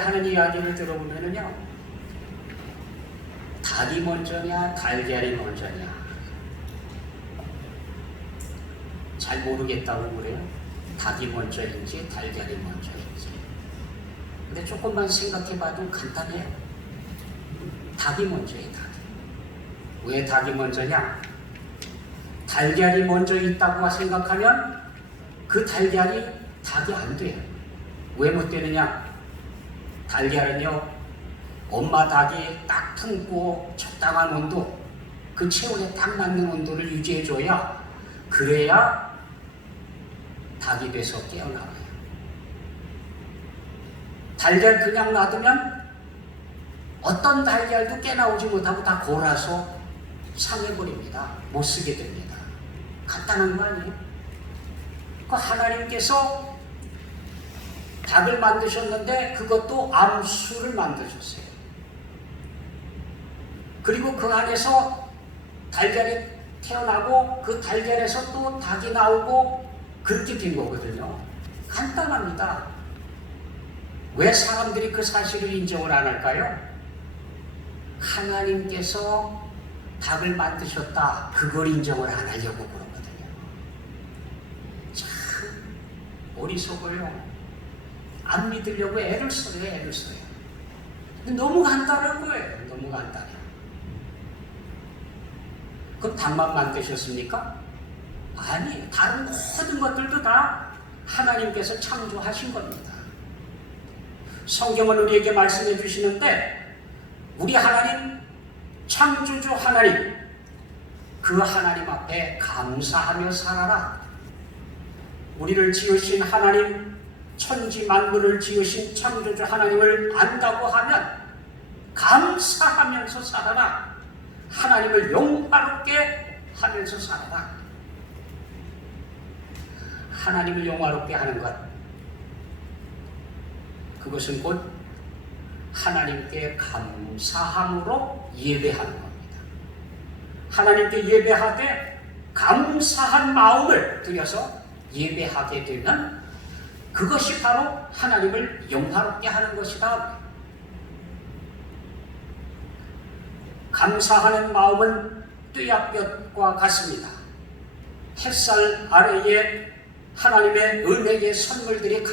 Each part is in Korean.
하는 이야기를 들어보면요, 닭이 먼저냐 달걀이 먼저냐 잘 모르겠다고 그래요. 닭이 먼저인지 달걀이 먼저인지. 근데 조금만 생각해봐도 간단해요. 닭이 먼저예요. 닭이. 왜 닭이 먼저냐? 달걀이 먼저 있다고 생각하면 그 달걀이 닭이 안 돼요. 왜 못 되느냐? 달걀은요, 엄마 닭이 딱 품고 적당한 온도, 그 체온에 딱 맞는 온도를 유지해줘야, 그래야 닭이 돼서 깨어나와요. 달걀 그냥 놔두면 어떤 달걀도 깨나오지 못하고 다 골아서 상해버립니다. 못 쓰게 됩니다. 간단한 거 아니에요? 그 하나님께서 닭을 만드셨는데 그것도 암수를 만드셨어요. 그리고 그 안에서 달걀이 태어나고 그 달걀에서 또 닭이 나오고 그렇게 된 거거든요. 간단합니다. 왜 사람들이 그 사실을 인정을 안 할까요? 하나님께서 닭을 만드셨다, 그걸 인정을 안 하려고 그러거든요. 참 어리석어요. 안 믿으려고 애를 써요. 애를 써요. 근데 너무 간단한 거예요. 너무 간단해요. 그럼 닭만 만드셨습니까? 아니, 다른 모든 것들도 다 하나님께서 창조하신 겁니다. 성경은 우리에게 말씀해 주시는데, 우리 하나님, 창조주 하나님, 그 하나님 앞에 감사하며 살아라. 우리를 지으신 하나님, 천지 만물을 지으신 창조주 하나님을 안다고 하면 감사하면서 살아라. 하나님을 영화롭게 하면서 살아라. 하나님을 영화롭게 하는 것, 그것은 곧 하나님께 감사함으로 예배하는 겁니다. 하나님께 예배하되 감사한 마음을 들여서 예배하게 되면 그것이 바로 하나님을 영화롭게 하는 것이다. 감사하는 마음은 뙤약볕과 같습니다. 햇살 아래에 하나님의 은혜의 선물들이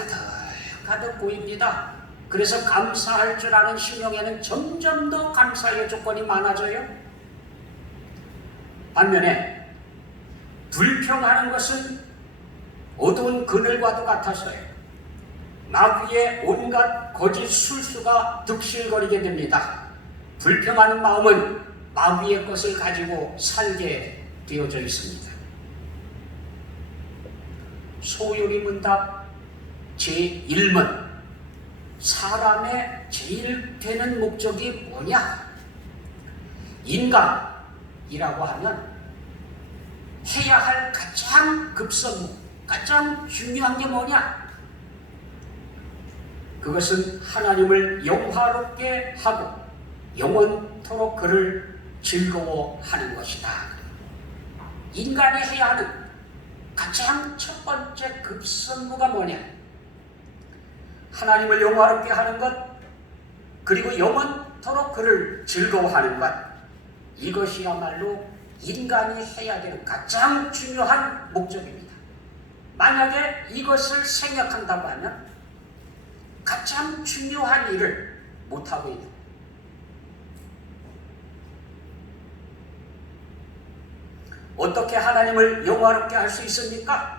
가득 보입니다. 그래서 감사할 줄 아는 심령에는 점점 더 감사의 조건이 많아져요. 반면에 불평하는 것은 어두운 그늘과도 같아서요, 마귀의 온갖 거짓 술수가 득실거리게 됩니다. 불평하는 마음은 마귀의 것을 가지고 살게 되어져 있습니다. 소요리 문답 제1문, 사람의 제일 되는 목적이 뭐냐? 인간이라고 하면 해야 할 가장 급선무, 가장 중요한 게 뭐냐? 그것은 하나님을 영화롭게 하고 영원토록 그를 즐거워하는 것이다. 인간이 해야 하는 가장 첫 번째 급선무가 뭐냐? 하나님을 영화롭게 하는 것, 그리고 영원토록 그를 즐거워하는 것, 이것이야말로 인간이 해야 되는 가장 중요한 목적입니다. 만약에 이것을 생략한다고 하면 가장 중요한 일을 못하고 있는, 어떻게 하나님을 영화롭게 할 수 있습니까?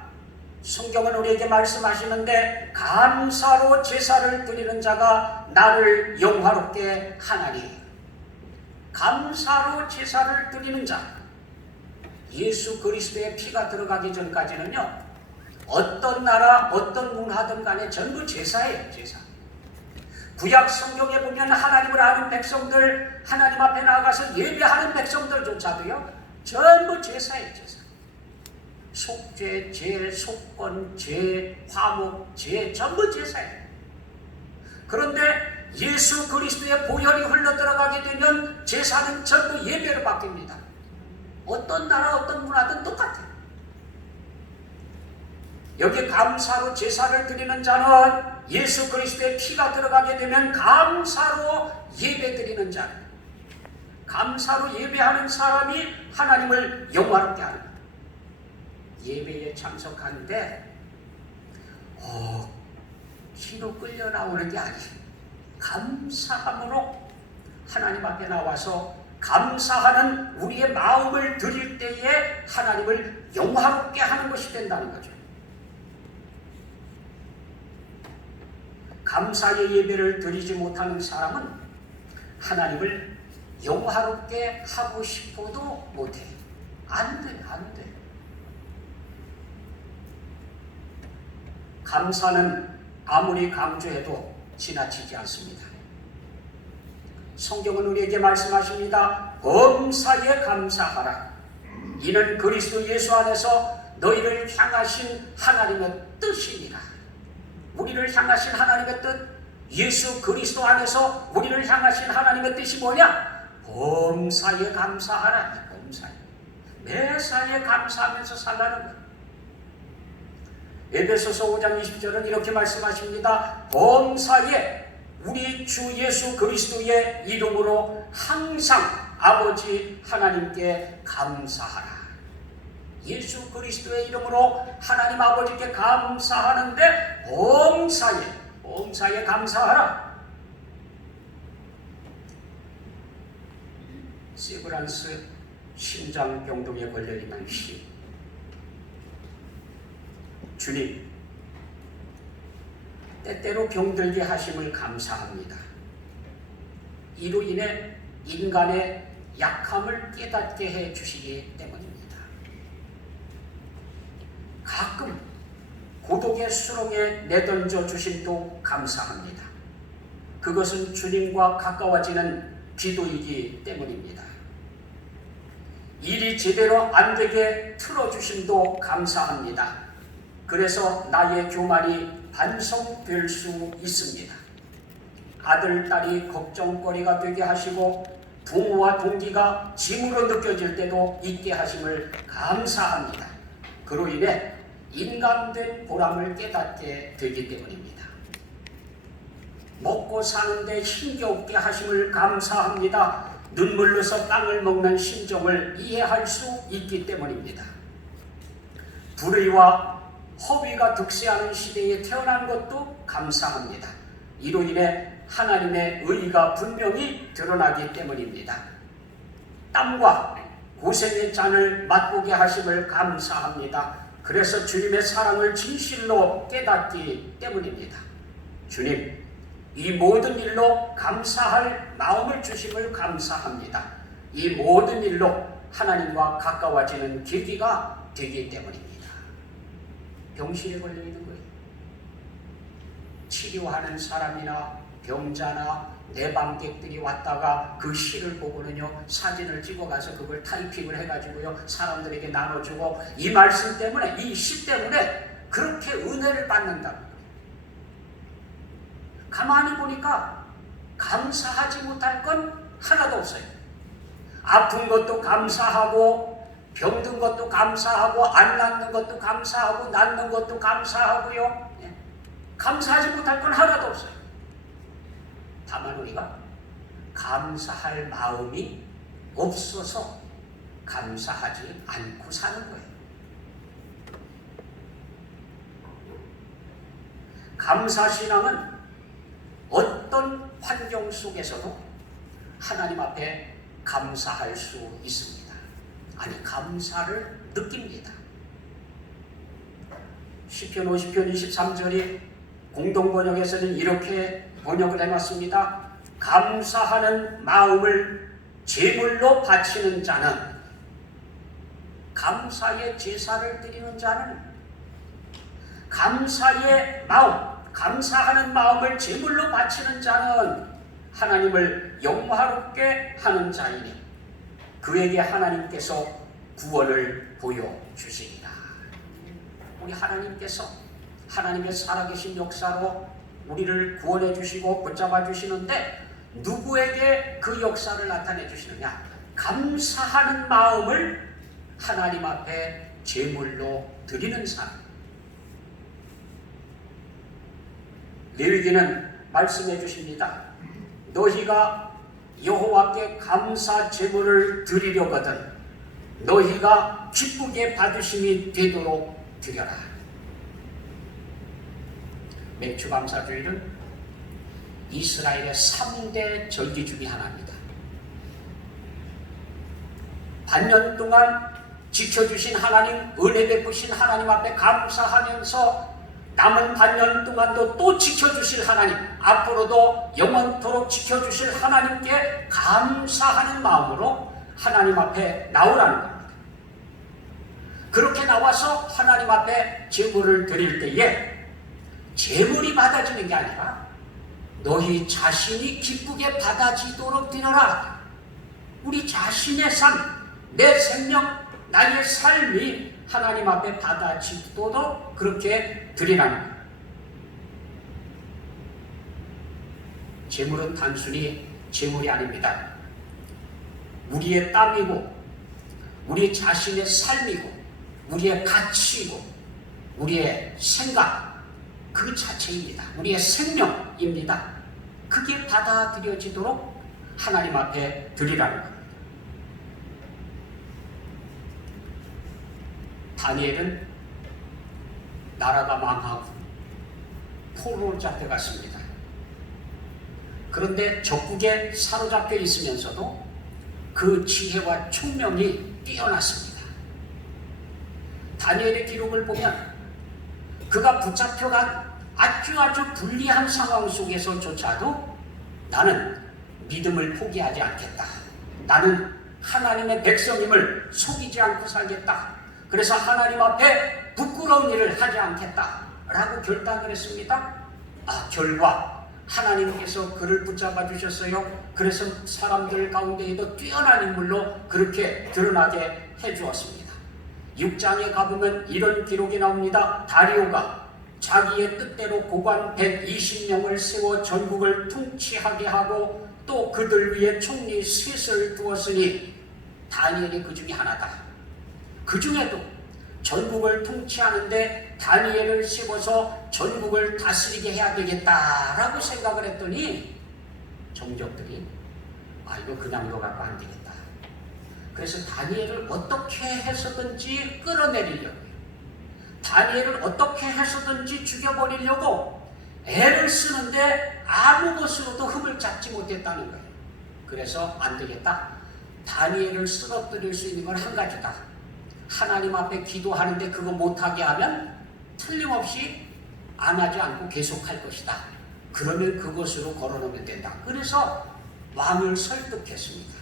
성경은 우리에게 말씀하시는데, 감사로 제사를 드리는 자가 나를 영화롭게 하나니. 감사로 제사를 드리는 자, 예수 그리스도의 피가 들어가기 전까지는요, 어떤 나라, 어떤 문화든 간에 전부 제사예요. 제사. 구약 성경에 보면 하나님을 아는 백성들, 하나님 앞에 나아가서 예배하는 백성들조차도요, 전부 제사예요. 제사. 속죄, 제, 속건, 제, 화목, 제, 전부 제사예요. 그런데 예수 그리스도의 보혈이 흘러들어가게 되면 제사는 전부 예배로 바뀝니다. 어떤 나라, 어떤 문화든 똑같아요. 여기 감사로 제사를 드리는 자는 예수 그리스도의 피가 들어가게 되면 감사로 예배드리는 자, 감사로 예배하는 사람이 하나님을 영화롭게 하는 거예요. 예배에 참석하는데 기로 끌려 나오는 게 아니에요. 감사함으로 하나님 앞에 나와서 감사하는 우리의 마음을 드릴 때에 하나님을 영화롭게 하는 것이 된다는 거죠. 감사의 예배를 드리지 못하는 사람은 하나님을 영화롭게 하고 싶어도 못해. 안 돼. 감사는 아무리 강조해도 지나치지 않습니다. 성경은 우리에게 말씀하십니다. 범사에 감사하라. 이는 그리스도 예수 안에서 너희를 향하신 하나님의 뜻이니라. 우리를 향하신 하나님의 뜻, 예수 그리스도 안에서 우리를 향하신 하나님의 뜻이 뭐냐? 범사에 감사하라. 범사에. 매사에 감사하면서 살라는 거예요. 에베소서 5장 20절은 이렇게 말씀하십니다. 범사에 우리 주 예수 그리스도의 이름으로 항상 아버지 하나님께 감사하라. 예수 그리스도의 이름으로 하나님 아버지께 감사하는데 범사에 감사하라. 세브란스 심장병동에 걸려있는 시, 주님, 때때로 병들게 하심을 감사합니다. 이로 인해 인간의 약함을 깨닫게 해 주시기 때문입니다. 가끔 고독의 수렁에 내던져 주심도 감사합니다. 그것은 주님과 가까워지는 기도이기 때문입니다. 일이 제대로 안 되게 틀어주심도 감사합니다. 그래서 나의 교만이 반성될 수 있습니다. 아들, 딸이 걱정거리가 되게 하시고 부모와 동기가 짐으로 느껴질 때도 있게 하심을 감사합니다. 그로 인해 인간된 보람을 깨닫게 되기 때문입니다. 먹고 사는데 힘겨우게 하심을 감사합니다. 눈물로서 땅을 먹는 심정을 이해할 수 있기 때문입니다. 불의와 허위가 득세하는 시대에 태어난 것도 감사합니다. 이로 인해 하나님의 의의가 분명히 드러나기 때문입니다. 땀과 고생의 잔을 맛보게 하심을 감사합니다. 그래서 주님의 사랑을 진실로 깨닫기 때문입니다. 주님, 이 모든 일로 감사할 마음을 주심을 감사합니다. 이 모든 일로 하나님과 가까워지는 계기가 되기 때문입니다. 병실에 걸려 있는 거예요. 치료하는 사람이나 병자나 내방객들이 왔다가 그 시를 보고는요, 사진을 찍어가서 그걸 타이핑을 해가지고요, 사람들에게 나눠주고, 이 말씀 때문에, 이 시 때문에 그렇게 은혜를 받는다. 가만히 보니까 감사하지 못할 건 하나도 없어요. 아픈 것도 감사하고, 병든 것도 감사하고, 안 낫는 것도 감사하고, 낫는 것도 감사하고요. 감사하지 못할 건 하나도 없어요. 다만 우리가 감사할 마음이 없어서 감사하지 않고 사는 거예요. 감사신앙은 어떤 환경 속에서도 하나님 앞에 감사할 수 있습니다. 아니, 감사를 느낍니다. 시편 50편 23절이 공동번역에서는 이렇게 번역을 해놨습니다. 감사하는 마음을 제물로 바치는 자는, 감사의 제사를 드리는 자는 감사의 마음, 감사하는 마음을 제물로 바치는 자는 하나님을 영화롭게 하는 자이니 그에게 하나님께서 구원을 보여주시리라. 우리 하나님께서 하나님의 살아계신 역사로 우리를 구원해 주시고 붙잡아 주시는데 누구에게 그 역사를 나타내 주시느냐? 감사하는 마음을 하나님 앞에 제물로 드리는 사람. 레위기는 말씀해 주십니다. 너희가 여호와께 감사 제물을 드리려거든 너희가 기쁘게 받으심이 되도록 드려라. 맥주감사주일은 이스라엘의 3대 절기 중에 하나입니다. 반년 동안 지켜주신 하나님, 은혜 베푸신 하나님 앞에 감사하면서 남은 반년 동안도 또 지켜주실 하나님, 앞으로도 영원토록 지켜주실 하나님께 감사하는 마음으로 하나님 앞에 나오라는 겁니다. 그렇게 나와서 하나님 앞에 제물을 드릴 때에 제물이 받아지는 게 아니라 너희 자신이 기쁘게 받아지도록 드려라. 우리 자신의 삶, 내 생명, 나의 삶이 하나님 앞에 받아지도록 그렇게 드리라는 거예요. 제물은 단순히 제물이 아닙니다. 우리의 땀이고 우리 자신의 삶이고 우리의 가치이고 우리의 생각 그 자체입니다. 우리의 생명입니다. 그게 받아들여지도록 하나님 앞에 드리라는 겁니다. 다니엘은 나라가 망하고 포로로 잡혀갔습니다. 그런데 적국에 사로잡혀 있으면서도 그 지혜와 총명이 뛰어났습니다. 다니엘의 기록을 보면 그가 붙잡혀간 아주 불리한 상황 속에서조차도 나는 믿음을 포기하지 않겠다. 나는 하나님의 백성임을 속이지 않고 살겠다. 그래서 하나님 앞에 부끄러운 일을 하지 않겠다 라고 결단을 했습니다. 결과 하나님께서 그를 붙잡아 주셨어요. 그래서 사람들 가운데에도 뛰어난 인물로 그렇게 드러나게 해주었습니다. 6장에 가보면 이런 기록이 나옵니다. 다리오가 자기의 뜻대로 고관 120명을 세워 전국을 통치하게 하고 또 그들 위에 총리 셋을 두었으니 다니엘이 그 중에 하나다. 그 중에도 전국을 통치하는데 다니엘을 세워서 전국을 다스리게 해야 되겠다라고 생각을 했더니 정적들이 이거 그냥 넣어갖고 안 되겠다. 그래서 다니엘을 어떻게 해서든지 끌어내리려고 다니엘을 어떻게 해서든지 죽여버리려고 애를 쓰는데 아무 것으로도 흠을 잡지 못했다는 거예요. 그래서 안 되겠다. 다니엘을 쓰러뜨릴 수 있는 건 한 가지다. 하나님 앞에 기도하는데 그거 못하게 하면 틀림없이 안 하지 않고 계속할 것이다. 그러면 그것으로 걸어놓으면 된다. 그래서 왕을 설득했습니다.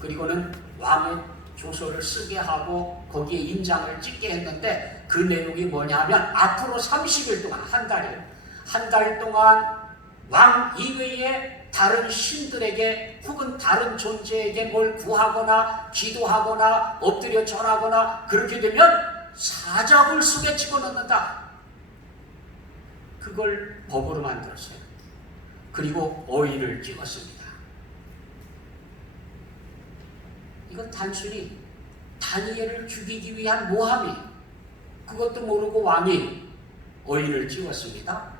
그리고는 왕의 조서를 쓰게 하고 거기에 인장을 찍게 했는데 그 내용이 뭐냐 하면 앞으로 30일 동안 한 달 동안 왕 이외에 다른 신들에게 혹은 다른 존재에게 뭘 구하거나 기도하거나 엎드려 절하거나 그렇게 되면 사자굴 속에 집어넣는다. 그걸 법으로 만들었어요. 그리고 어인을 찍었습니다. 이건 단순히 다니엘을 죽이기 위한 모함이 그것도 모르고 왕이 어인을 찍었습니다.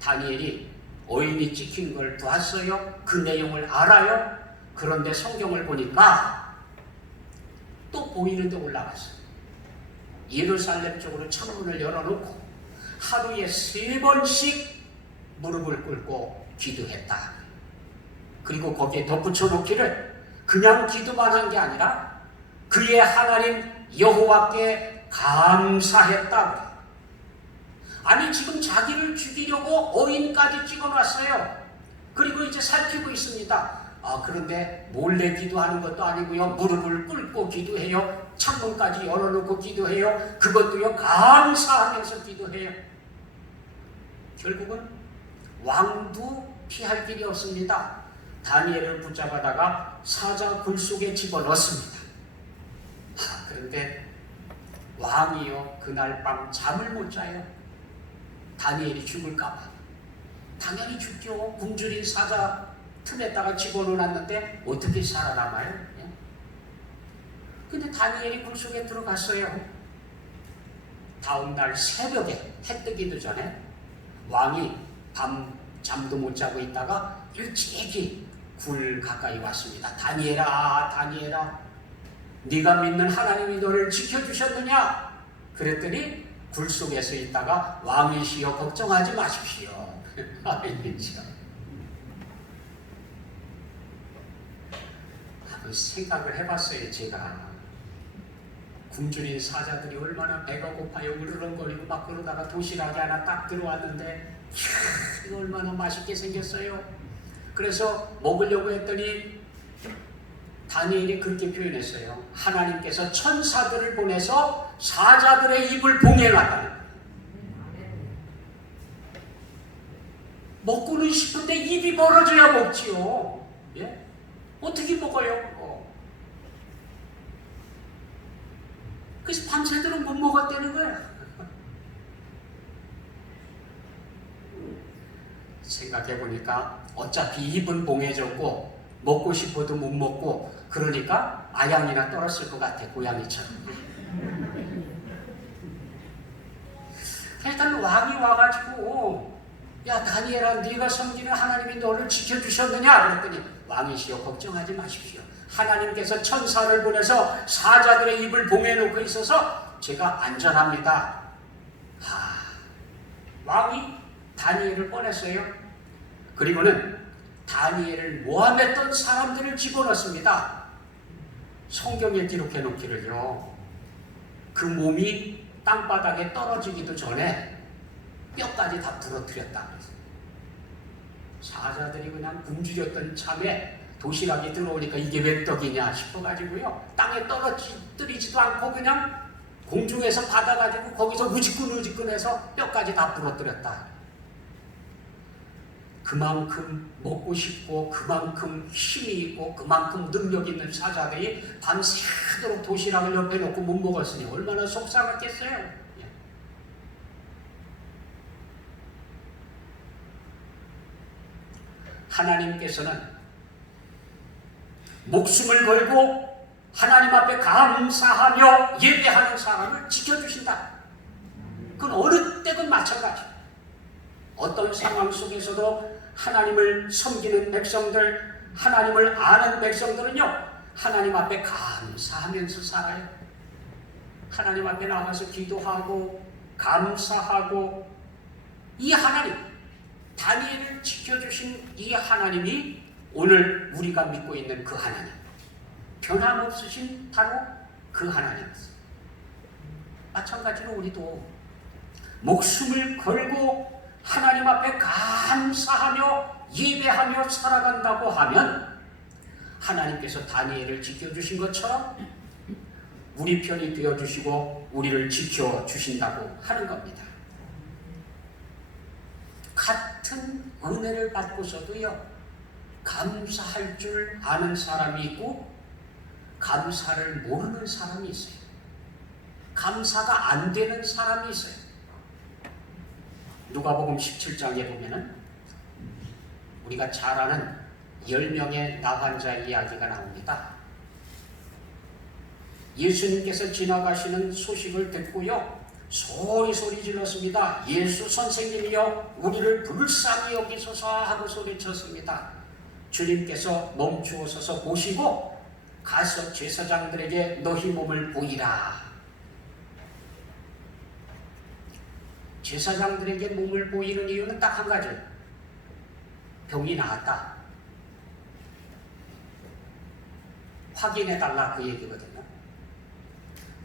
다니엘이 어인이 찍힌 걸 봤어요. 그 내용을 알아요. 그런데 성경을 보니까 또 보이는 데 올라갔어요. 예루살렘 쪽으로 창문을 열어놓고 하루에 3번씩 무릎을 꿇고 기도했다. 그리고 거기에 덧붙여 놓기를 그냥 기도만 한 게 아니라 그의 하나님 여호와께 감사했다. 아니 지금 자기를 죽이려고 어인까지 찍어놨어요. 그리고 이제 살피고 있습니다. 그런데 몰래 기도하는 것도 아니고요. 무릎을 꿇고 기도해요. 창문까지 열어놓고 기도해요. 그것도요 감사하면서 기도해요. 결국은 왕도 피할 길이 없습니다. 다니엘을 붙잡아다가 사자 굴 속에 집어넣습니다. 그런데 왕이요 그날 밤 잠을 못 자요. 다니엘이 죽을까봐. 당연히 죽죠. 굶주린 사자 틈에다가 집어넣어놨는데 어떻게 살아남아요? 근데 다니엘이 굴 속에 들어갔어요. 다음날 새벽에 해 뜨기도 전에 왕이 밤 잠도 못 자고 있다가 일찍이 굴 가까이 왔습니다. 다니엘아, 다니엘아, 네가 믿는 하나님이 너를 지켜주셨느냐? 그랬더니 굴 속에서 있다가 왕이시여 걱정하지 마십시오. 한번 생각을 해봤어요. 제가 굶주린 사자들이 얼마나 배가 고파요 으르렁거리고 막 그러다가 도시락이 하나 딱 들어왔는데 이거 얼마나 맛있게 생겼어요. 그래서 먹으려고 했더니 다니엘이 그렇게 표현했어요. 하나님께서 천사들을 보내서 사자들의 입을 봉해놨다는 거예요. 먹고는 싶은데 입이 벌어져야 먹지요. 예? 어떻게 먹어요? 그래서 밤새도록 못 먹었다는 거야. 생각해보니까 어차피 입은 봉해졌고 먹고 싶어도 못 먹고 그러니까 아양이나 떨었을 것 같아. 고양이처럼. 일단 왕이 와가지고 야 다니엘아 네가 섬기는 하나님이 너를 지켜주셨느냐? 그랬더니 왕이시여 걱정하지 마십시오. 하나님께서 천사를 보내서 사자들의 입을 봉해놓고 있어서 제가 안전합니다. 왕이 다니엘을 보냈어요. 그리고는 다니엘을 모함했던 사람들을 집어넣습니다. 성경에 기록해 놓기를요. 그 몸이 땅바닥에 떨어지기도 전에 뼈까지 다 부러뜨렸다. 사자들이 그냥 굶주렸던 참에 도시락이 들어오니까 이게 왜 떡이냐 싶어가지고요. 땅에 떨어뜨리지도 않고 그냥 공중에서 받아가지고 거기서 우지끈우지끈해서 뼈까지 다 부러뜨렸다. 그만큼 먹고 싶고 그만큼 힘이 있고 그만큼 능력 있는 사자들이 밤새도록 도시락을 옆에 놓고 못 먹었으니 얼마나 속상했겠어요. 하나님께서는 목숨을 걸고 하나님 앞에 감사하며 예배하는 사람을 지켜주신다. 그건 어느 때건 마찬가지. 어떤 상황 속에서도 하나님을 섬기는 백성들, 하나님을 아는 백성들은요, 하나님 앞에 감사하면서 살아요. 하나님 앞에 나가서 기도하고 감사하고 이 하나님, 다니엘을 지켜주신 이 하나님이 오늘 우리가 믿고 있는 그 하나님, 변함없으신 바로 그 하나님이었어요. 마찬가지로 우리도 목숨을 걸고 하나님 앞에 감사하며 예배하며 살아간다고 하면 하나님께서 다니엘을 지켜주신 것처럼 우리 편이 되어주시고 우리를 지켜주신다고 하는 겁니다. 같은 은혜를 받고서도요, 감사할 줄 아는 사람이 있고 감사를 모르는 사람이 있어요. 감사가 안 되는 사람이 있어요. 누가복음 17장에 보면은 우리가 잘 아는 10명의 나환자 이야기가 나옵니다. 예수님께서 지나가시는 소식을 듣고요, 소리 질렀습니다. 예수 선생님이여 우리를 불쌍히 여기소서 하고 소리쳤습니다. 주님께서 멈추어서서 보시고 가서 제사장들에게 너희 몸을 보이라. 제사장들에게 몸을 보이는 이유는 딱 한 가지. 병이 나았다. 확인해달라 그 얘기거든요.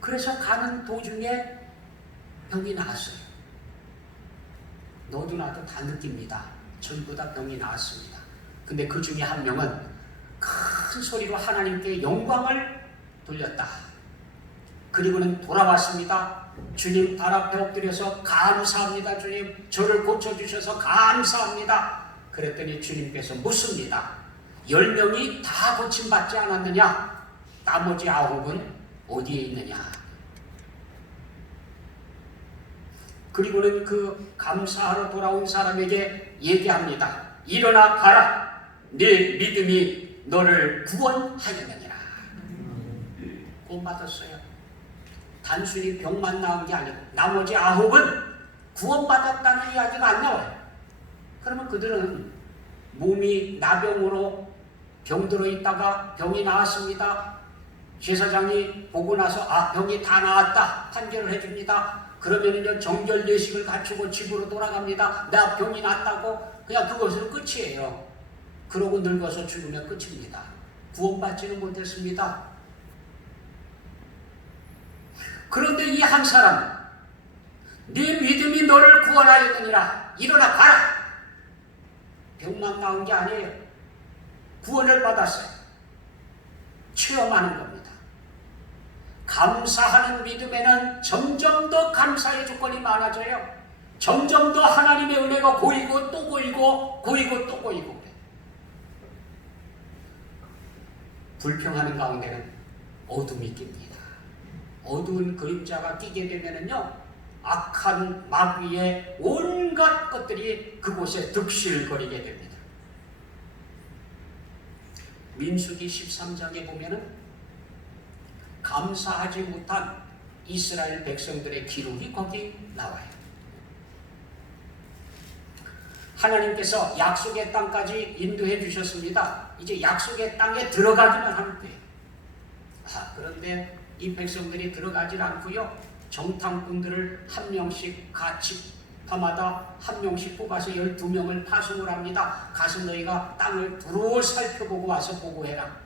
그래서 가는 도중에 병이 나았어요. 너도 나도 다 느낍니다. 전부 다 병이 나았습니다. 근데 그 중에 한 명은 큰 소리로 하나님께 영광을 돌렸다. 그리고는 돌아왔습니다. 주님 발 앞에 엎드려서 감사합니다. 주님 저를 고쳐주셔서 감사합니다. 그랬더니 주님께서 묻습니다. 10명이 다 고침받지 않았느냐? 나머지 9은 어디에 있느냐? 그리고는 그 감사하러 돌아온 사람에게 얘기합니다. 일어나 가라. 네 믿음이 너를 구원하였느니라. 구원받았어요. 단순히 병만 나온 게 아니고 나머지 9은 구원받았다는 이야기가 안 나와요. 그러면 그들은 몸이 나병으로 병들어 있다가 병이 나았습니다. 제사장이 보고 나서 병이 다 나았다 판결을 해줍니다. 그러면은요 정결 예식을 갖추고 집으로 돌아갑니다. 나 병이 났다고 그냥 그것으로 끝이에요. 그러고 늙어서 죽으면 끝입니다. 구원받지는 못했습니다. 그런데 이 한 사람은 네 믿음이 너를 구원하였느니라 일어나 가라. 병만 나온 게 아니에요. 구원을 받았어요. 체험하는 겁니다. 감사하는 믿음에는 점점 더 감사의 조건이 많아져요. 점점 더 하나님의 은혜가 고이고 또 고이고 고이고 또 고이고 그래요. 불평하는 가운데는 어둠이 낍니다. 어두운 그림자가 끼게 되면은요 악한 마귀의 온갖 것들이 그곳에 득실거리게 됩니다. 민수기 13장에 보면은 감사하지 못한 이스라엘 백성들의 기록이 거기 나와요. 하나님께서 약속의 땅까지 인도해 주셨습니다. 이제 약속의 땅에 들어가기만 하면 돼요. 그런데 이 백성들이 들어가질 않고요. 정탐꾼들을 한 명씩 같이 밤마다 한 명씩 뽑아서 12명을 파송을 합니다. 가서 너희가 땅을 두루 살펴보고 와서 보고해라.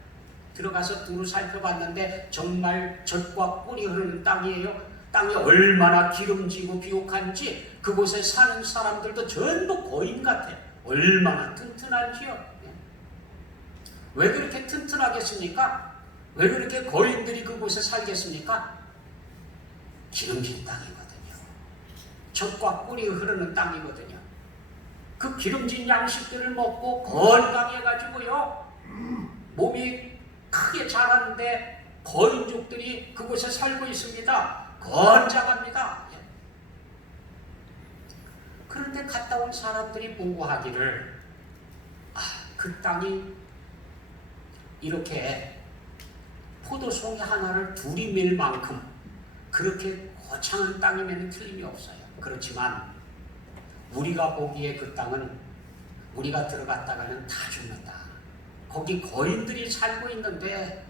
들어가서 두루 살펴봤는데 정말 젖과 꿀이 흐르는 땅이에요. 땅이 얼마나 기름지고 비옥한지 그곳에 사는 사람들도 전부 거인 같아요. 얼마나 튼튼한지요. 왜 그렇게 튼튼하겠습니까? 왜 그렇게 거인들이 그곳에 살겠습니까? 기름진 땅이거든요. 젖과 꿀이 흐르는 땅이거든요. 그 기름진 양식들을 먹고 건강해가지고요 몸이 크게 자라는데 거인족들이 그곳에 살고 있습니다. 건장합니다. 그런데 갔다 온 사람들이 보고하기를 그 땅이 이렇게 포도송이 하나를 둘이 밀 만큼 그렇게 거창한 땅이면 틀림이 없어요. 그렇지만 우리가 보기에 그 땅은 우리가 들어갔다가는 다 죽는다. 거기 거인들이 살고 있는데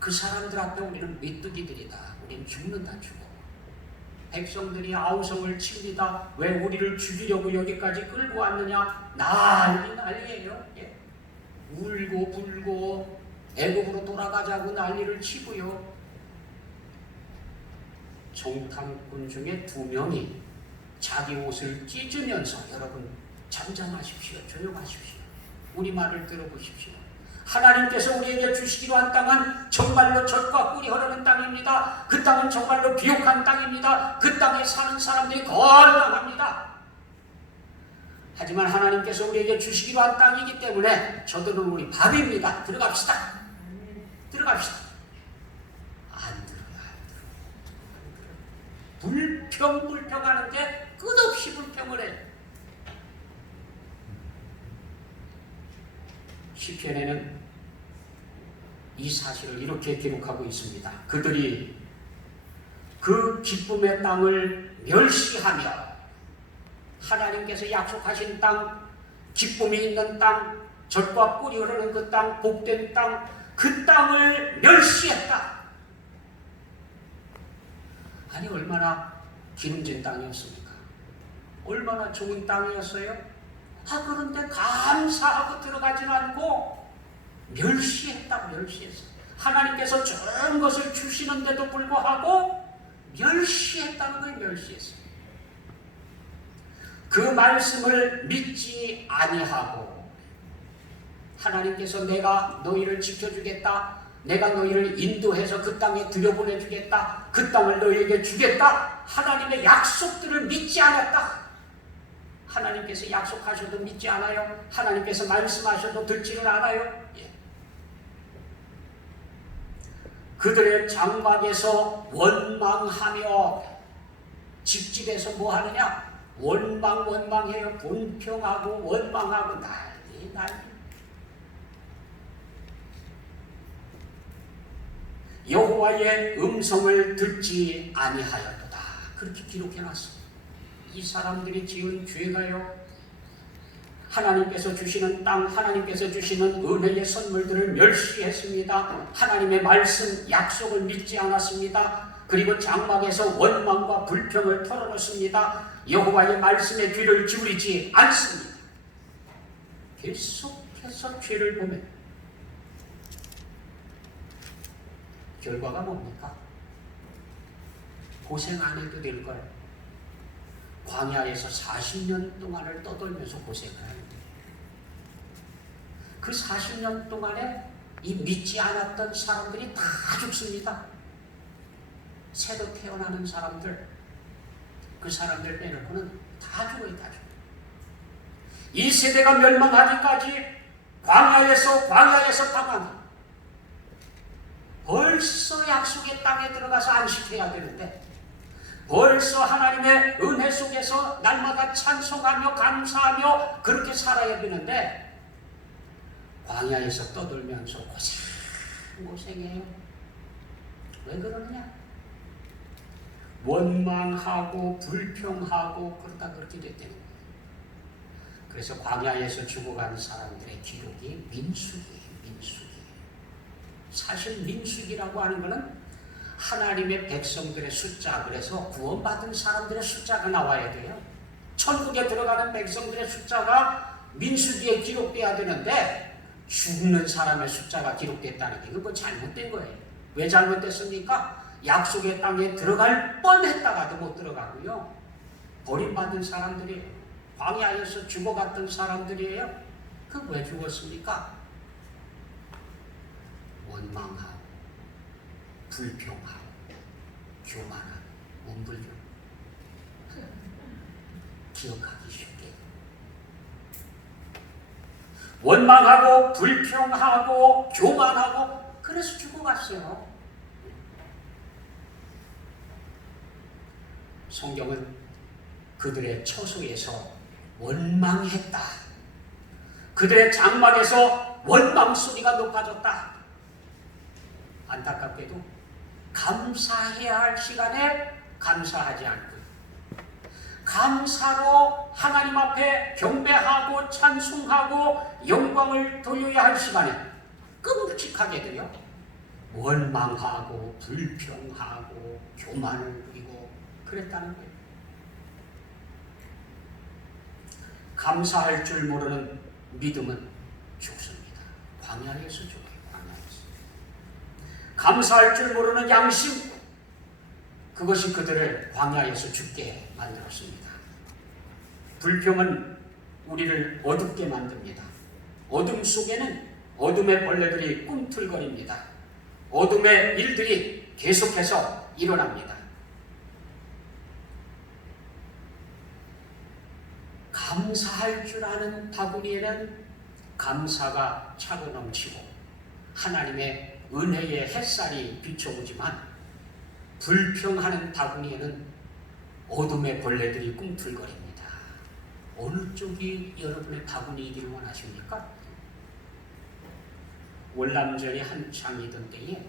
그 사람들 앞에 우리는 메뚜기들이다. 우리는 죽는다 죽어. 백성들이 아우성을 칩니다. 왜 우리를 죽이려고 여기까지 끌고 왔느냐. 난리예요. 예. 울고 불고 애국으로 돌아가자고 난리를 치고요. 정탐꾼 중에 2명이 자기 옷을 찢으면서 여러분 잠잠하십시오. 조용하십시오. 우리 말을 들어보십시오. 하나님께서 우리에게 주시기로 한 땅은 정말로 젖과 꿀이 흐르는 땅입니다. 그 땅은 정말로 비옥한 땅입니다. 그 땅에 사는 사람들이 건강합니다. 하지만 하나님께서 우리에게 주시기로 한 땅이기 때문에 저들은 우리 밥입니다. 들어갑시다. 들어갑시다. 안 들어가. 불평하는데 끝없이 불평을 해요. 시편에는 이 사실을 이렇게 기록하고 있습니다. 그들이 그 기쁨의 땅을 멸시하며 하나님께서 약속하신 땅, 기쁨이 있는 땅, 젖과 꿀이 흐르는 그 땅, 복된 땅, 그 땅을 멸시했다. 아니 얼마나 기름진 땅이었습니까? 얼마나 좋은 땅이었어요? 그런데 감사하고 들어가지는 않고 멸시했다고 멸시했어요. 하나님께서 좋은 것을 주시는데도 불구하고 멸시했다는 걸 멸시했어요. 그 말씀을 믿지 아니하고 하나님께서 내가 너희를 지켜주겠다. 내가 너희를 인도해서 그 땅에 들여보내주겠다. 그 땅을 너희에게 주겠다. 하나님의 약속들을 믿지 않았다. 하나님께서 약속하셔도 믿지 않아요. 하나님께서 말씀하셔도 듣지는 않아요. 그들의 장막에서 원망하며 집집에서 뭐 하느냐? 원망해요. 분평하고 원망하고 난리. 여호와의 음성을 듣지 아니하였도다. 그렇게 기록해놨습니다. 이 사람들이 지은 죄가요, 하나님께서 주시는 땅, 하나님께서 주시는 은혜의 선물들을 멸시했습니다. 하나님의 말씀, 약속을 믿지 않았습니다. 그리고 장막에서 원망과 불평을 털어놓습니다. 여호와의 말씀에 귀를 기울이지 않습니다. 계속해서 죄를 보면 결과가 뭡니까? 고생 안 해도 될 걸 광야에서 40년 동안을 떠돌면서 고생을 하는 거예요. 그 40년 동안에 이 믿지 않았던 사람들이 다 죽습니다. 새로 태어나는 사람들, 그 사람들 빼놓고는 다 죽어요. 다 죽어요. 이 세대가 멸망하기까지 광야에서 당하니 벌써 약속의 땅에 들어가서 안식해야 되는데, 벌써 하나님의 은혜 속에서 날마다 찬송하며 감사하며 그렇게 살아야 되는데, 광야에서 떠돌면서 고생해요. 왜 그러느냐? 원망하고 불평하고 그러다 그렇게 됐다는 거예요. 그래서 광야에서 죽어간 사람들의 기록이 민수기예요. 사실 민수기라고 하는 것은 하나님의 백성들의 숫자, 그래서 구원받은 사람들의 숫자가 나와야 돼요. 천국에 들어가는 백성들의 숫자가 민수기에 기록돼야 되는데 죽는 사람의 숫자가 기록됐다는 게 그거 잘못된 거예요. 왜 잘못됐습니까? 약속의 땅에 들어갈 뻔했다가도 못 들어가고요. 버림받은 사람들이에요. 광야에서 죽어갔던 사람들이에요. 그 왜 죽었습니까? 원망하고 불평하고 교만하고 몸불교 기억하기 쉽게 원망하고 불평하고 교만하고 그래서 죽어갔어요. 성경은 그들의 처소에서 원망했다. 그들의 장막에서 원망 소리가 높아졌다. 안타깝게도 감사해야 할 시간에 감사하지 않고 감사로 하나님 앞에 경배하고 찬송하고 영광을 돌려야 할 시간에 끔찍하게 되요 원망하고 불평하고 교만을 부리고 그랬다는 거예요. 감사할 줄 모르는 믿음은 죽습니다. 광야에서 죽어요. 광야에서. 감사할 줄 모르는 양심, 그것이 그들을 광야에서 죽게 만들었습니다. 불평은 우리를 어둡게 만듭니다. 어둠 속에는 어둠의 벌레들이 꿈틀거립니다. 어둠의 일들이 계속해서 일어납니다. 감사할 줄 아는 바구니에는 감사가 차고 넘치고 하나님의 은혜의 햇살이 비춰오지만, 불평하는 바구니에는 어둠의 벌레들이 꿈틀거립니다. 어느 쪽이 여러분의 바구니이기를 원하십니까? 월남전이 한창이던 때에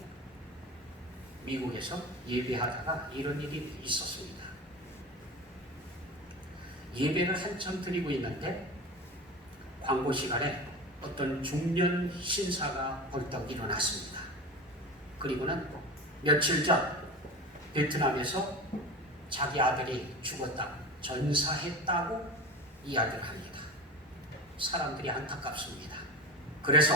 미국에서 예배하다가 이런 일이 있었습니다. 예배를 한참 드리고 있는데 광고 시간에 어떤 중년 신사가 벌떡 일어났습니다. 그리고는 며칠 전 베트남에서 자기 아들이 죽었다고, 전사했다고 이야기를 합니다. 사람들이 안타깝습니다. 그래서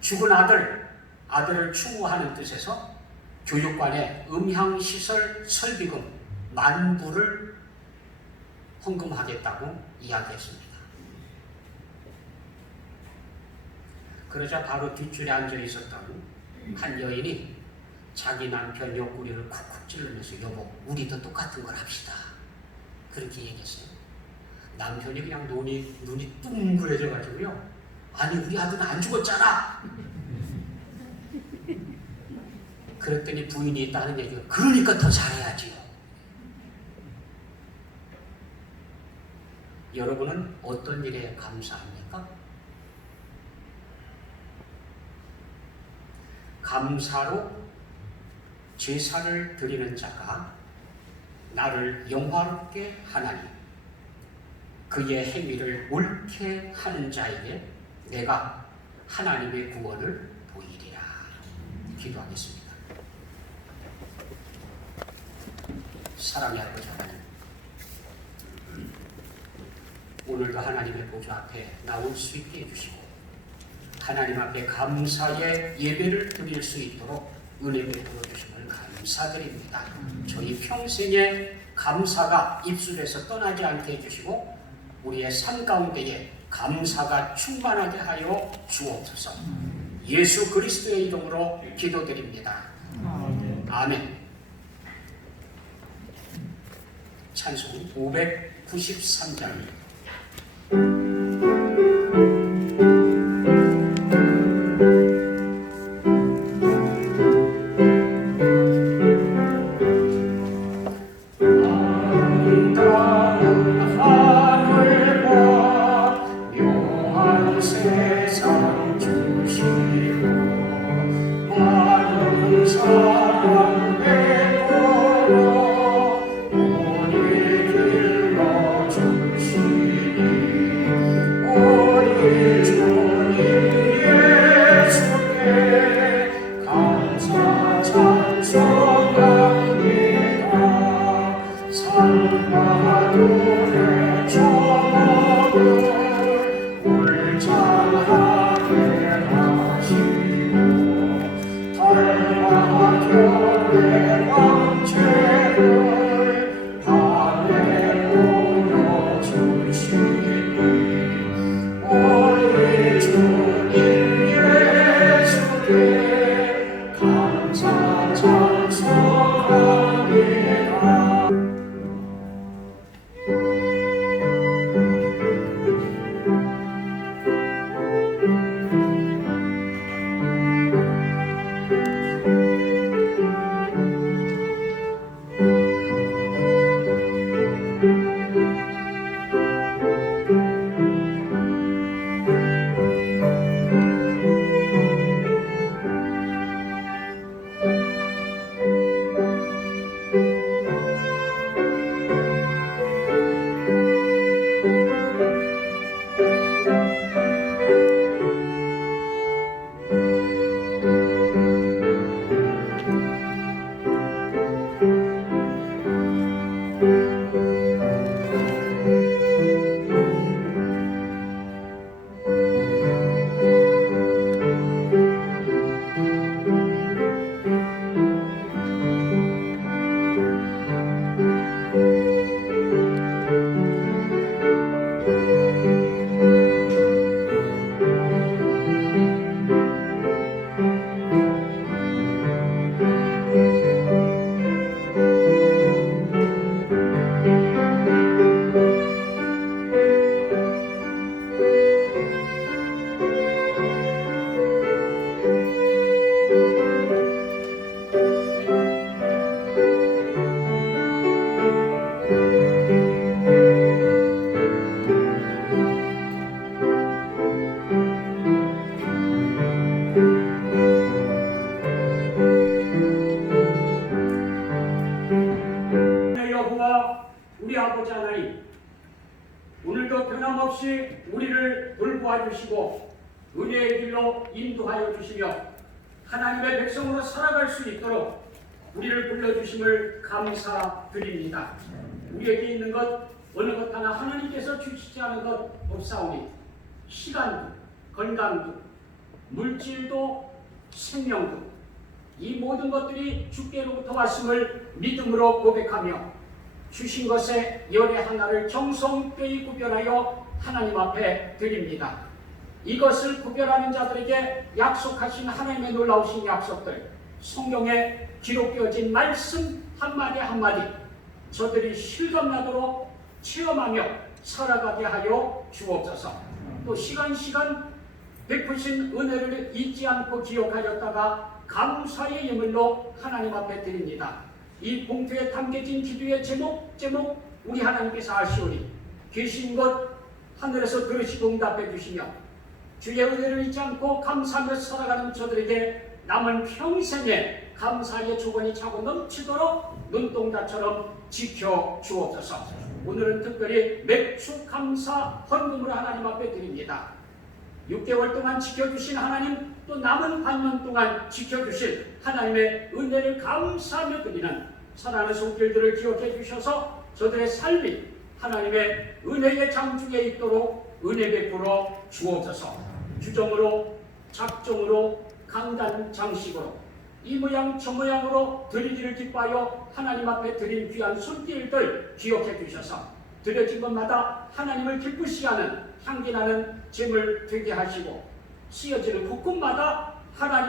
죽은 아들을 추모하는 뜻에서 교육관에 음향시설 설비금 10,000불을 헌금하겠다고 이야기했습니다. 그러자 바로 뒷줄에 앉아 있었던 한 여인이 자기 남편 옆구리를 쿡쿡 찔르면서 여보, 우리도 똑같은 걸 합시다. 그렇게 얘기했어요. 남편이 그냥 눈이 뚱그레져가지고요. 아니, 우리 아들은 안 죽었잖아. 그랬더니 부인이 있다는 얘기가, 그러니까 더 잘해야지요. 여러분은 어떤 일에 감사합니까? 감사로 제사를 드리는 자가 나를 영화롭게 하나니 그의 행위를 옳게 하는 자에게 내가 하나님의 구원을 보이리라. 기도하겠습니다. 사랑의 아버지 하나님, 오늘도 하나님의 보좌 앞에 나올 수 있게 해주시고 하나님 앞에 감사의 예배를 드릴 수 있도록 은혜 베풀어 주심을 감사드립니다. 저희 평생의 감사가 입술에서 떠나지 않게 해주시고 우리의 삶 가운데에 감사가 충만하게 하여 주옵소서. 예수 그리스도의 이름으로 기도드립니다. 아멘. 찬송 593장. 아버지 하나님, 오늘도 변함없이 우리를 돌보아 주시고 은혜의 길로 인도하여 주시며 하나님의 백성으로 살아갈 수 있도록 우리를 불러주심을 감사드립니다. 우리에게 있는 것 어느 것 하나 하나님께서 주시지 않은 것 없사오니 시간도 건강도 물질도 생명도 이 모든 것들이 주께로부터 왔음을 믿음으로 고백하며 주신 것의 열의 하나를 정성되이 구별하여 하나님 앞에 드립니다. 이것을 구별하는 자들에게 약속하신 하나님의 놀라우신 약속들, 성경에 기록되어진 말씀 한마디 한마디 저들이 실감나도록 체험하며 살아가게 하여 주옵소서. 또 시간 베푸신 은혜를 잊지 않고 기억하였다가 감사의 예물로 하나님 앞에 드립니다. 이 봉투에 담겨진 기도의 제목 우리 하나님께서 아시오니 계신 곳 하늘에서 들으시고 응답해 주시며 주의 은혜를 잊지 않고 감사하며 살아가는 저들에게 남은 평생에 감사의 조건이 차고 넘치도록 눈동자처럼 지켜 주옵소서. 오늘은 특별히 맥주 감사 헌금으로 하나님 앞에 드립니다. 6개월 동안 지켜주신 하나님, 또 남은 반년 동안 지켜주신 하나님의 은혜를 감사하며 드리는 사랑하는 손길들을 기억해 주셔서 저들의 삶이 하나님의 은혜의 장중에 있도록 은혜 베풀어 주옵소서. 주정으로, 작정으로, 강단 장식으로 이 모양 저 모양으로 드리기를 기뻐하여 하나님 앞에 드린 귀한 손길들 기억해 주셔서 드려진 것마다 하나님을 기쁘시게 하는 향기나는 제물 되게 하시고, 쓰여지는 곳곳마다 하나님의